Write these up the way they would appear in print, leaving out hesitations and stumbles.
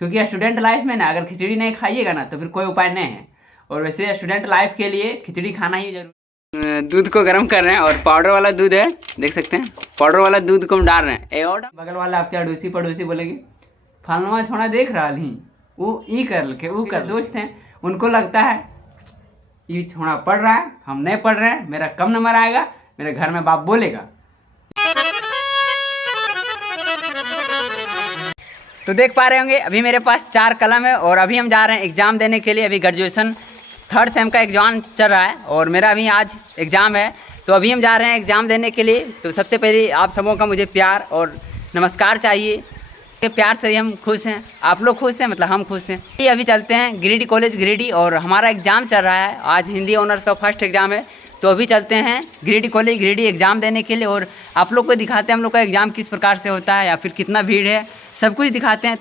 क्योंकि student life में ना अगर खिचड़ी नहीं खाइएगा ना तो फिर कोई उपाय नहीं है। और वैसे स्टूडेंट लाइफ के लिए खिचड़ी खाना ही जरूरी। दूध को गर्म कर रहे हैं और पाउडर वाला दूध है, देख सकते हैं पाउडर वाला दूध को हम डाल रहे हैं। और बगल वाला आपके अड़ोसी पड़ोसी बोलेंगे फलवा छोड़ा देख रहा ही वो ई कर के वो कर दोस्त हैं, उनको लगता है ये छोड़ा पढ़ रहा है, हम नहीं पढ़ रहे हैं, मेरा कम नंबर आएगा, मेरे घर में बाप बोलेगा। तो देख पा रहे होंगे अभी मेरे पास 4 कलम है और अभी हम जा रहे हैं एग्ज़ाम देने के लिए। अभी ग्रेजुएशन 3rd सेम का एग्ज़ाम चल रहा है और मेरा अभी आज एग्ज़ाम है, तो अभी हम जा रहे हैं एग्ज़ाम देने के लिए। तो सबसे पहले आप सबों का मुझे प्यार और नमस्कार चाहिए। के प्यार से ही हम खुश हैं, आप लोग खुश हैं, मतलब हम खुश हैं। ये अभी चलते हैं गिरिडीह कॉलेज गिरिडीह और हमारा एग्ज़ाम चल रहा है, आज हिंदी ऑनर्स का फर्स्ट एग्ज़ाम है। तो अभी चलते हैं गिरिडीह कॉलेज गिरिडीह एग्ज़ाम देने के लिए और आप लोग को दिखाते हैं हम लोग का एग्ज़ाम किस प्रकार से होता है या फिर कितना भीड़ है, सब कुछ दिखाते हैं।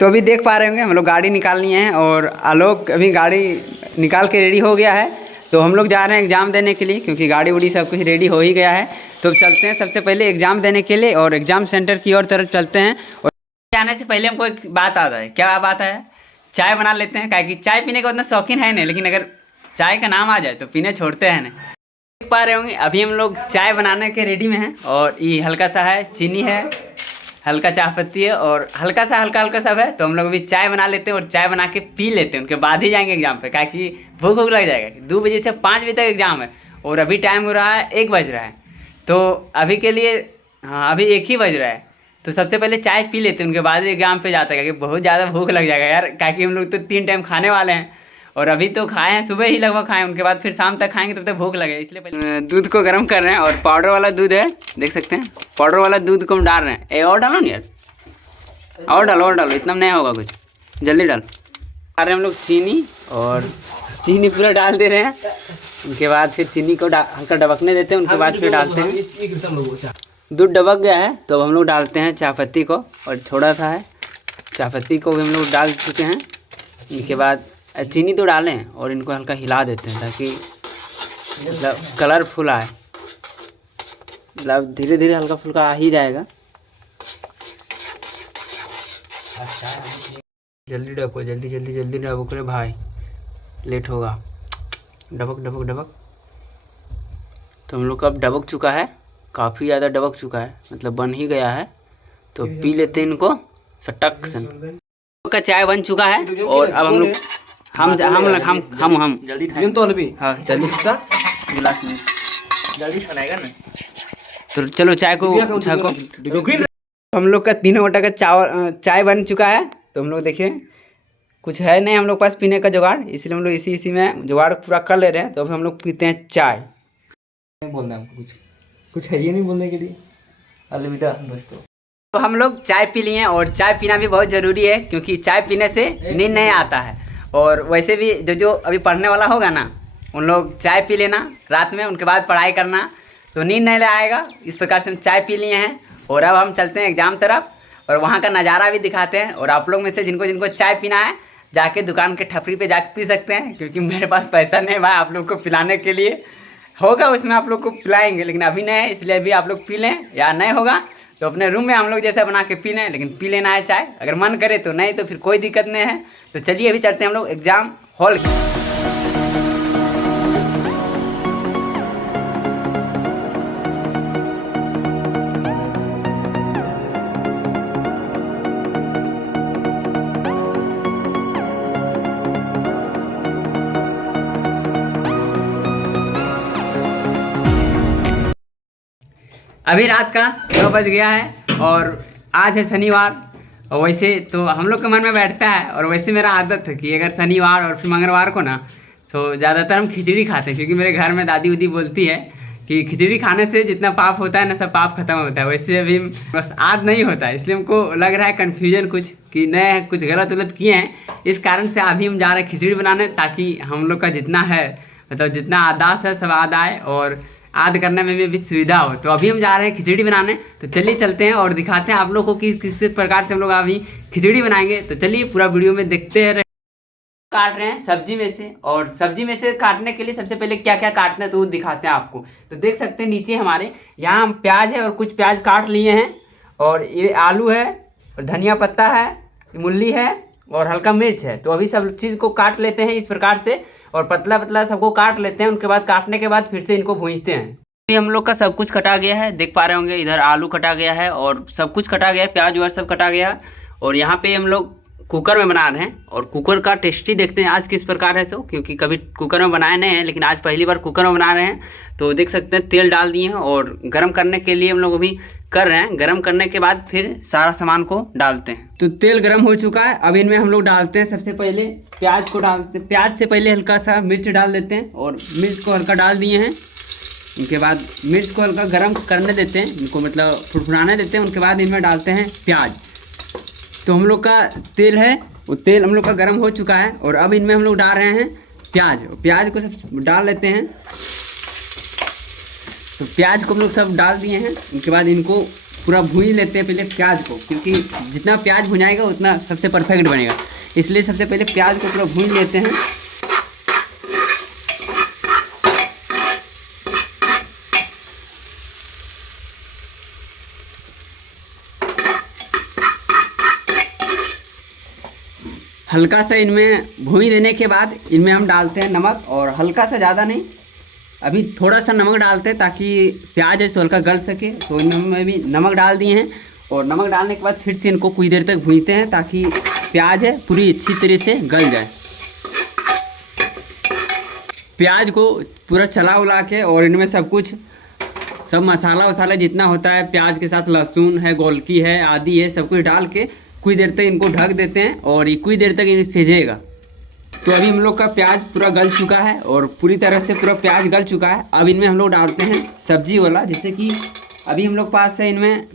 तो अभी देख पा रहे होंगे हम लोग गाड़ी निकाल लिए हैं और आलोक अभी गाड़ी निकाल के रेडी हो गया है। तो हम लोग जा रहे हैं एग्ज़ाम देने के लिए क्योंकि गाड़ी उड़ी सब कुछ रेडी हो ही गया है। तो चलते हैं सबसे पहले एग्ज़ाम देने के लिए और एग्ज़ाम सेंटर की ओर तरफ चलते हैं। और जाने से पहले हमको एक बात आता है, क्या बात है, चाय बना लेते हैं। क्या कि चाय पीने का उतना शौकीन है नहीं, लेकिन अगर चाय का नाम आ जाए तो पीने छोड़ते हैं नहीं। देख पा रहे होंगे अभी हम लोग चाय बनाने के रेडी में हैं और ये हल्का सा है, चीनी है, हल्का चाय पत्ती है और हल्का हल्का सब है। तो हम लोग अभी चाय बना लेते हैं और चाय बना के पी लेते हैं, उनके बाद ही जाएंगे एग्ज़ाम पे। क्या कि भूख लग जाएगा। 2 बजे से 5 बजे तक एग्ज़ाम है और अभी टाइम हो रहा है 1 बज रहा है। तो अभी के लिए हाँ अभी 1 ही बज रहा है। तो सबसे पहले चाय पी लेते हैं, उनके बाद एग्ज़ाम पे जाता है, क्योंकि बहुत ज़्यादा भूख लग जाएगा यार। क्या कि हम लोग तो 3 टाइम खाने वाले हैं और अभी तो खाए हैं, सुबह ही लगभग खाएं, उनके बाद फिर शाम तक खाएंगे, तब तक भूख लगे। इसलिए पहले दूध को गर्म कर रहे हैं और पाउडर वाला दूध है, देख सकते हैं पाउडर वाला दूध को हम डाल रहे हैं। और डालो ना यार, और डालो, इतना नहीं होगा कुछ, जल्दी डाल रहे हैं हम लोग चीनी और चीनी पूरा डाल दे रहे हैं। उनके बाद फिर चीनी को हल्का डबकने देते हैं, उनके बाद फिर डालते हैं। दूध डबक गया है तो अब हम लोग डालते हैं चाय पत्ती को और थोड़ा सा है चाय पत्ती को भी हम लोग डाल चुके हैं। इनके बाद चीनी तो डालें और इनको हल्का हिला देते हैं ताकि मतलब कलरफुल आए, मतलब धीरे धीरे हल्का फुल्का आ ही जाएगा। जल्दी डबको, जल्दी डबक रे भाई, लेट होगा। डबक। तो हम लोग का अब डबक चुका है, काफ़ी ज़्यादा डबक चुका है, मतलब बन ही गया है। तो पी लेते हैं इनको सटक से। का चाय बन चुका है और अब हम लोग हम जल्दी तो अभी हाँ जल्दी गिलास में जल्दी बनाएगा ना। तो चलो चाय को हम लोग का 3 घंटा का चाय बन चुका है। तो हम लोग देखिए कुछ है नहीं हम लोग पास पीने का जुगाड़, इसलिए हम लोग इसी में जुगाड़ पूरा कर ले रहे हैं। तो अब हम लोग पीते हैं चाय। नहीं बोलना है हमको, कुछ है ये नहीं बोलने के लिए, अलविदा दोस्तों। तो हम लोग चाय पी लिए हैं और चाय पीना भी बहुत ज़रूरी है क्योंकि चाय पीने से नींद नहीं आता है। और वैसे भी जो अभी पढ़ने वाला होगा ना, उन लोग चाय पी लेना रात में, उनके बाद पढ़ाई करना तो नींद नहीं आएगा। इस प्रकार से हम चाय पी लिए हैं और अब हम चलते हैं एग्ज़ाम तरफ और वहाँ का नज़ारा भी दिखाते हैं। और आप लोग में से जिनको चाय पीना है जाके दुकान के ठपरी पे जाके पी सकते हैं, क्योंकि मेरे पास पैसा नहीं है भाई आप लोग को पिलाने के लिए। होगा उसमें आप लोग को पिलाएंगे, लेकिन अभी नहीं है, इसलिए अभी आप लोग पी लें, या नहीं होगा तो अपने रूम में हम लोग जैसा बना के पी लें, लेकिन पी लेना है चाय, अगर मन करे तो, नहीं तो फिर कोई दिक्कत नहीं है। तो चलिए अभी चलते हैं हम लोग एग्ज़ाम हॉल। अभी रात का 9 बज गया है और आज है शनिवार। और वैसे तो हम लोग के मन में बैठता है और वैसे मेरा आदत है कि अगर शनिवार और फिर मंगलवार को ना तो ज़्यादातर हम खिचड़ी खाते हैं, क्योंकि मेरे घर में दादी उदी बोलती है कि खिचड़ी खाने से जितना पाप होता है ना सब पाप खत्म होता है। वैसे अभी बस आज नहीं होता है, इसलिए हमको लग रहा है कन्फ्यूजन कुछ कि नए कुछ गलत किए हैं। इस कारण से अभी हम जा रहे हैं खिचड़ी बनाने, ताकि हम लोग का जितना है मतलब जितना आदास है सब आद आए और आद करने में भी अभी सुविधा हो। तो अभी हम जा रहे हैं खिचड़ी बनाने। तो चलिए चलते हैं और दिखाते हैं आप लोग को कि किस प्रकार से हम लोग अभी खिचड़ी बनाएंगे। तो चलिए पूरा वीडियो में देखते रहे। काट रहे हैं सब्जी में से, और सब्जी में से काटने के लिए सबसे पहले क्या क्या काटना है तो वो दिखाते हैं आपको। तो देख सकते हैं नीचे हमारे यहाँ हम प्याज है और कुछ प्याज काट लिए हैं, और ये आलू है और धनिया पत्ता है मूली है और हल्का मिर्च है। तो अभी सब चीज़ को काट लेते हैं इस प्रकार से और पतला पतला सबको काट लेते हैं। उनके बाद काटने के बाद फिर से इनको भूंजते हैं। अभी हम लोग का सब कुछ कटा गया है, देख पा रहे होंगे इधर आलू कटा गया है और सब कुछ कटा गया है, प्याज और सब कटा गया है। और यहाँ पे हम लोग कुकर में बना रहे हैं और कुकर का टेस्टी देखते हैं आज किस प्रकार है। सो क्योंकि कभी कुकर में बनाए नहीं हैं, लेकिन आज पहली बार कुकर में बना रहे हैं। तो देख सकते हैं तेल डाल दिए हैं और गरम करने के लिए हम लोग अभी कर रहे हैं। गरम करने के बाद फिर सारा सामान को डालते हैं। तो तेल गरम हो चुका है, अब इनमें हम लोग डालते हैं सबसे पहले प्याज को डालते हैं। प्याज से पहले हल्का सा मिर्च डाल देते हैं और मिर्च को हल्का डाल दिए हैं। उनके बाद मिर्च को हल्का गरम करने देते हैं, इनको मतलब फुड़फुड़ाने देते हैं। उनके बाद इनमें डालते हैं प्याज। तो हम लोग का तेल है, वो तेल हम लोग का गर्म हो चुका है और अब इनमें हम लोग डाल रहे हैं प्याज। प्याज को सब डाल लेते हैं। तो प्याज को हम लोग सब डाल दिए हैं। उनके बाद इनको पूरा भून लेते हैं पहले प्याज को, क्योंकि जितना प्याज भुनाएगा उतना सबसे परफेक्ट बनेगा। इसलिए सबसे पहले प्याज को पूरा भून लेते हैं। हल्का सा इनमें भून देने के बाद इनमें हम डालते हैं नमक, और हल्का सा, ज़्यादा नहीं, अभी थोड़ा सा नमक डालते हैं ताकि प्याज ऐसे हल्का गल सके। तो इनमें भी नमक डाल दिए हैं और नमक डालने के बाद फिर से इनको कुछ देर तक भूनते हैं ताकि प्याज है पूरी अच्छी तरह से गल जाए। प्याज को पूरा चला उला के और इनमें सब मसाला वसाला जितना होता है प्याज के साथ, लहसुन है, गोलकी है, आदि है, सब कुछ डाल के कुछ देर तक इनको ढक देते हैं और ये कुछ देर तक इन्हें सिझेगा। तो अभी हम लोग का प्याज पूरा गल चुका है और पूरी तरह से पूरा प्याज गल चुका है। अब इनमें हम लोग डालते हैं सब्जी वाला, जैसे कि अभी हम लोग पास है इनमें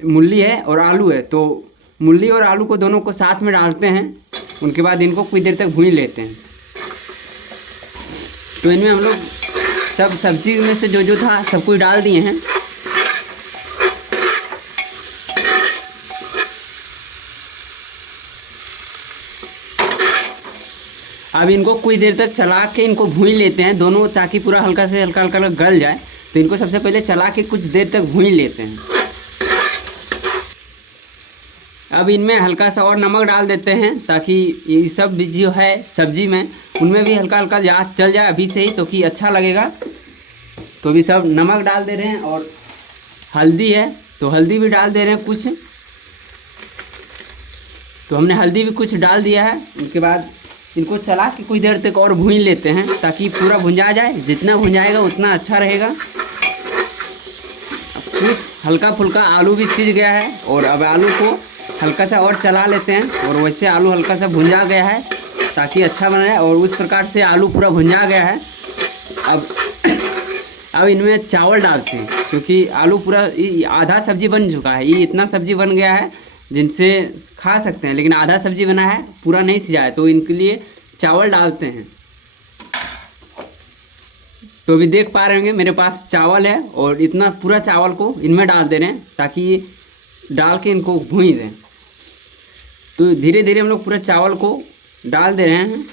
मूली है और आलू है। तो मूली और आलू को दोनों को साथ में डालते हैं। उनके बाद इनको कुछ देर तक भून लेते हैं। तो इनमें हम लोग सब सब्जी में से जो था सब कुछ डाल दिए हैं। अब इनको कुछ देर तक चला के इनको भून लेते हैं दोनों, ताकि पूरा हल्का से हल्का गल जाए। तो इनको सबसे पहले चला के कुछ देर तक भून लेते हैं। अब इनमें हल्का सा और नमक डाल देते हैं ताकि ये सब जो है सब्जी में उनमें भी हल्का हल्का चल जाए अभी से ही, तो कि अच्छा लगेगा। तो अभी सब नमक डाल दे रहे हैं और हल्दी है तो हल्दी भी डाल दे रहे हैं कुछ। तो हमने हल्दी भी कुछ डाल दिया है। उनके बाद इनको चला के कुछ देर तक और भून लेते हैं ताकि पूरा भुंजा जाए। जितना भुंजाएगा उतना अच्छा रहेगा। कुछ हल्का फुल्का आलू भी सीज गया है और अब आलू को हल्का सा और चला लेते हैं और वैसे आलू हल्का सा भुंजा गया है ताकि अच्छा बने। और उस प्रकार से आलू पूरा भुंजा गया है। अब इनमें चावल डालते हैं, क्योंकि आलू पूरा आधा सब्जी बन चुका है। ये इतना सब्जी बन गया है जिनसे खा सकते हैं, लेकिन आधा सब्जी बना है, पूरा नहीं सिझा है। तो इनके लिए चावल डालते हैं। तो अभी देख पा रहे होंगे मेरे पास चावल है और इतना पूरा चावल को इनमें डाल दे रहे हैं ताकि डाल के इनको भून दें। तो धीरे धीरे हम लोग पूरा चावल को डाल दे रहे हैं।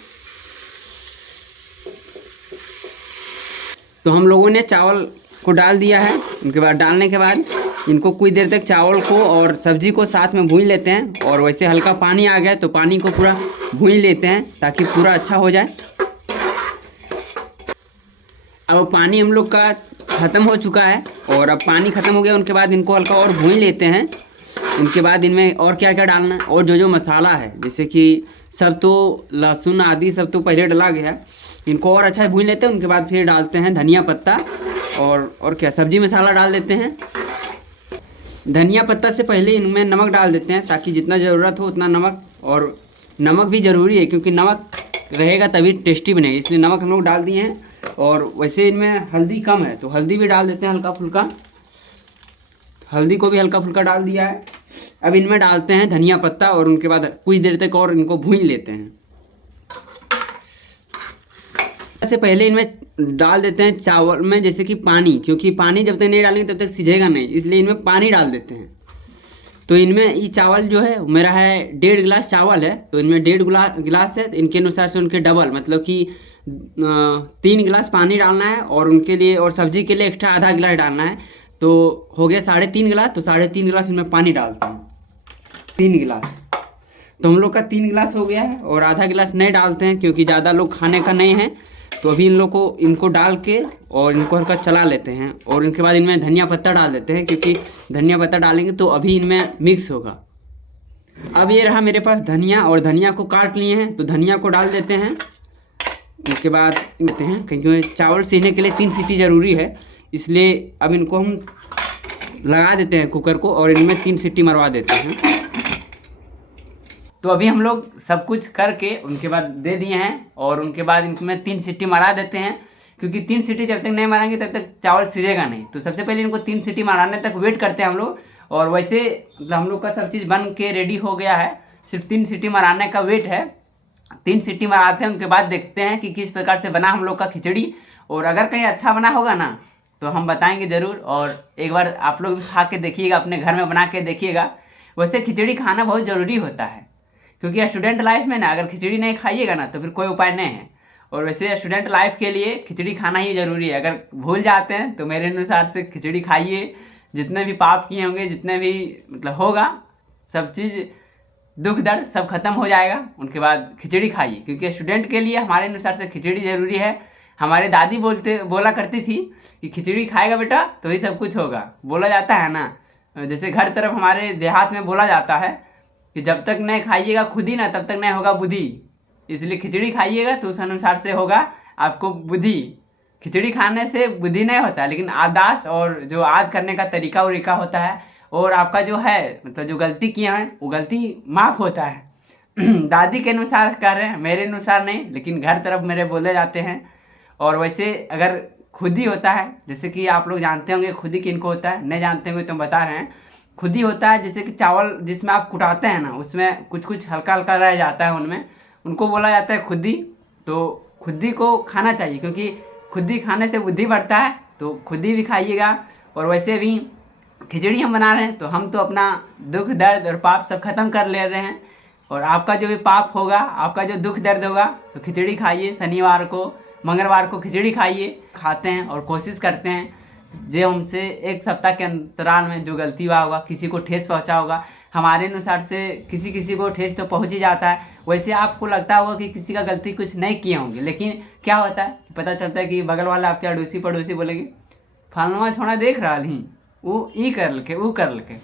तो हम लोगों ने चावल को डाल दिया है। उनके बाद डालने के बाद इनको कुछ देर तक चावल को और सब्जी को साथ में भून लेते हैं। और वैसे हल्का पानी आ गया तो पानी को पूरा भून लेते हैं ताकि पूरा अच्छा हो जाए। अब पानी हम लोग का ख़त्म हो चुका है और अब पानी ख़त्म हो गया। उनके बाद इनको हल्का और भून लेते हैं। उनके बाद इनमें और क्या क्या डालना है और जो मसाला है, जैसे कि सब तो लहसुन आदि सब तो पहले डाला गया है। इनको और अच्छा भून लेते हैं। उनके बाद फिर डालते हैं धनिया पत्ता और क्या सब्जी मसाला डाल देते हैं। धनिया पत्ता से पहले इनमें नमक डाल देते हैं ताकि जितना ज़रूरत हो उतना नमक, और नमक भी ज़रूरी है क्योंकि नमक रहेगा तभी टेस्टी बनेगा, इसलिए नमक हम लोग डाल दिए हैं। और वैसे इनमें हल्दी कम है तो हल्दी भी डाल देते हैं हल्का फुल्का। हल्दी को भी हल्का फुल्का डाल दिया है। अब इनमें डालते हैं धनिया पत्ता और उनके बाद कुछ देर तक और इनको भून लेते हैं। से पहले इनमें डाल देते हैं चावल में जैसे कि पानी, क्योंकि पानी जब तक नहीं डालेंगे तब तक सिझेगा नहीं, इसलिए इनमें पानी डाल देते हैं। तो इनमें ये चावल जो है मेरा है 1.5 गिलास चावल है, तो इनमें 1.5 गिलास है। इनके अनुसार से उनके डबल मतलब कि 3 गिलास पानी डालना है और उनके लिए और सब्जी के लिए एक्स्ट्रा आधा गिलास डालना है। तो हो गया 3.5 गिलास। तो 3.5 गिलास इनमें पानी डालते हैं, 3 गिलास। तो हम लोग का 3 गिलास हो गया है और आधा गिलास नहीं डालते हैं क्योंकि ज़्यादा लोग खाने का नहीं है। तो अभी इनको डाल के और इनको हल्का चला लेते हैं और इनके बाद इनमें धनिया पत्ता डाल देते हैं क्योंकि धनिया पत्ता डालेंगे तो अभी इनमें मिक्स होगा। अब ये रहा मेरे पास धनिया और धनिया को काट लिए हैं तो धनिया को डाल देते हैं। उसके बाद देते हैं क्योंकि चावल सीखने के लिए 3 सीटी ज़रूरी है, इसलिए अब इनको हम लगा देते हैं कुकर को और इनमें 3 सीटी मरवा देते हैं। तो अभी हम लोग सब कुछ करके उनके बाद दे दिए हैं और उनके बाद इनमें 3 सीटी मरा देते हैं क्योंकि 3 सीटी जब तक नहीं मारेंगे तब तक चावल सीजेगा नहीं। तो सबसे पहले इनको 3 सीटी माराने तक वेट करते हैं हम लोग। और वैसे मतलब हम लोग का सब चीज़ बन के रेडी हो गया है, सिर्फ 3 सीटी मराने का वेट है। 3 सीटी मराते हैं, उनके बाद देखते हैं कि किस प्रकार से बना हम लोग का खिचड़ी। और अगर कहीं अच्छा बना होगा ना तो हम बताएंगे ज़रूर, और एक बार आप लोग भी खा के देखिएगा, अपने घर में बना के देखिएगा। वैसे खिचड़ी खाना बहुत ज़रूरी होता है क्योंकि स्टूडेंट लाइफ में ना अगर खिचड़ी नहीं खाइएगा ना तो फिर कोई उपाय नहीं है। और वैसे स्टूडेंट लाइफ के लिए खिचड़ी खाना ही ज़रूरी है। अगर भूल जाते हैं तो मेरे अनुसार से खिचड़ी खाइए, जितने भी पाप किए होंगे, जितने भी मतलब होगा, सब चीज़ दुख दर्द सब खत्म हो जाएगा। उनके बाद खिचड़ी खाइए क्योंकि स्टूडेंट के लिए हमारे अनुसार से खिचड़ी ज़रूरी है। हमारे दादी बोला करती थी कि खिचड़ी खाएगा बेटा तो ही सब कुछ होगा। बोला जाता है ना, जैसे घर तरफ हमारे देहात में बोला जाता है कि जब तक नहीं खाइएगा खुद ही ना तब तक नहीं होगा बुद्धि। इसलिए खिचड़ी खाइएगा तो उस अनुसार से होगा आपको बुद्धि। खिचड़ी खाने से बुद्धि नहीं होता, लेकिन आदास और जो याद करने का तरीका उरीका होता है, और आपका जो है मतलब जो गलती किए हैं वो गलती माफ़ होता है। दादी के अनुसार कर रहे हैं, मेरे अनुसार नहीं, लेकिन घर तरफ मेरे बोले जाते हैं। और वैसे अगर खुदी होता है, जैसे कि आप लोग जानते होंगे खुदी किनको होता है, नहीं जानते होंगे तो हम बता रहे हैं। खुदी होता है जैसे कि चावल जिसमें आप कुटाते हैं ना उसमें कुछ कुछ हल्का हल्का रह जाता है, उनमें उनको बोला जाता है खुदी। तो खुदी को खाना चाहिए क्योंकि खुदी खाने से बुद्धि बढ़ता है, तो खुदी भी खाइएगा। और वैसे भी खिचड़ी हम बना रहे हैं तो हम तो अपना दुख दर्द और पाप सब खत्म कर ले रहे हैं। और आपका जो भी पाप होगा, आपका जो दुख दर्द होगा, तो खिचड़ी खाइए। शनिवार को मंगलवार को खिचड़ी खाइए, खाते हैं और कोशिश करते हैं जो हमसे 1 सप्ताह के अंतराल में जो गलती हुआ होगा, किसी को ठेस पहुंचा होगा, हमारे अनुसार से किसी को ठेस तो पहुंच ही जाता है। वैसे आपको लगता होगा कि किसी का गलती कुछ नहीं किए होंगे, लेकिन क्या होता है पता चलता है कि बगल वाला आपके अड़ोसी पड़ोसी बोलेंगे फलनवा छोड़ा देख रहा ही वो ई कर लके वो कर लके।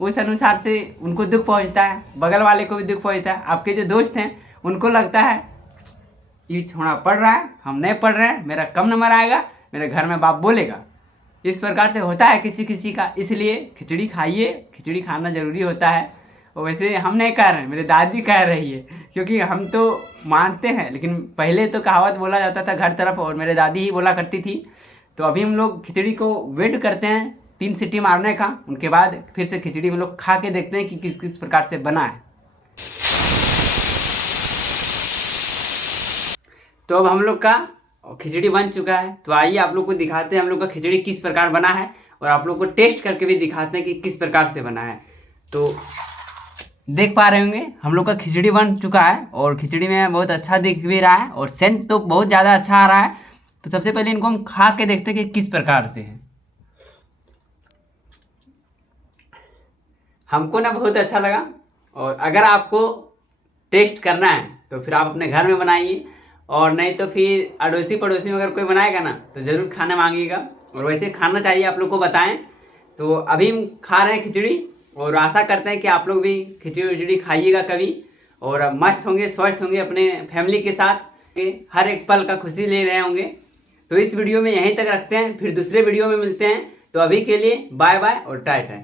उस अनुसार से उनको दुख पहुंचता है, बगल वाले को भी दुख पहुंचता है। आपके जो दोस्त हैं उनको लगता है ये छोड़ा पढ़ रहा है, हम नहीं पढ़ रहे हैं, मेरा कम नंबर आएगा, मेरे घर में बाप बोलेगा। इस प्रकार से होता है किसी का। इसलिए खिचड़ी खाइए, खिचड़ी खाना ज़रूरी होता है। और वैसे हम नहीं कह रहे हैं, मेरे दादी कह रही है, क्योंकि हम तो मानते हैं, लेकिन पहले तो कहावत बोला जाता था घर तरफ और मेरे दादी ही बोला करती थी। तो अभी हम लोग खिचड़ी को वेट करते हैं 3 सीटी मारने का, उनके बाद फिर से खिचड़ी हम लोग खा के देखते हैं कि किस किस प्रकार से बना है। तो अब हम लोग का खिचड़ी बन चुका है, तो आइए आप लोग को दिखाते हैं हम लोग का खिचड़ी किस प्रकार बना है, और आप लोग को टेस्ट करके भी दिखाते हैं कि किस प्रकार से बना है। तो देख पा रहे होंगे हम लोग का खिचड़ी बन चुका है और खिचड़ी में बहुत अच्छा दिख भी रहा है और सेंट तो बहुत ज़्यादा अच्छा आ रहा है। तो सबसे पहले इनको हम खा के देखते हैं कि किस प्रकार से है। हमको ना बहुत अच्छा लगा, और अगर आपको टेस्ट करना है तो फिर आप अपने घर में बनाइए, और नहीं तो फिर अड़ोसी पड़ोसी में अगर कोई बनाएगा ना तो ज़रूर खाना मांगिएगा। और वैसे खाना चाहिए, आप लोग को बताएं। तो अभी हम खा रहे हैं खिचड़ी, और आशा करते हैं कि आप लोग भी खिचड़ी उचड़ी खाइएगा कभी, और मस्त होंगे, स्वस्थ होंगे, अपने फैमिली के साथ हर एक पल का खुशी ले रहे होंगे। तो इस वीडियो में यहीं तक रखते हैं, फिर दूसरे वीडियो में मिलते हैं। तो अभी के लिए बाय बाय और टाटा।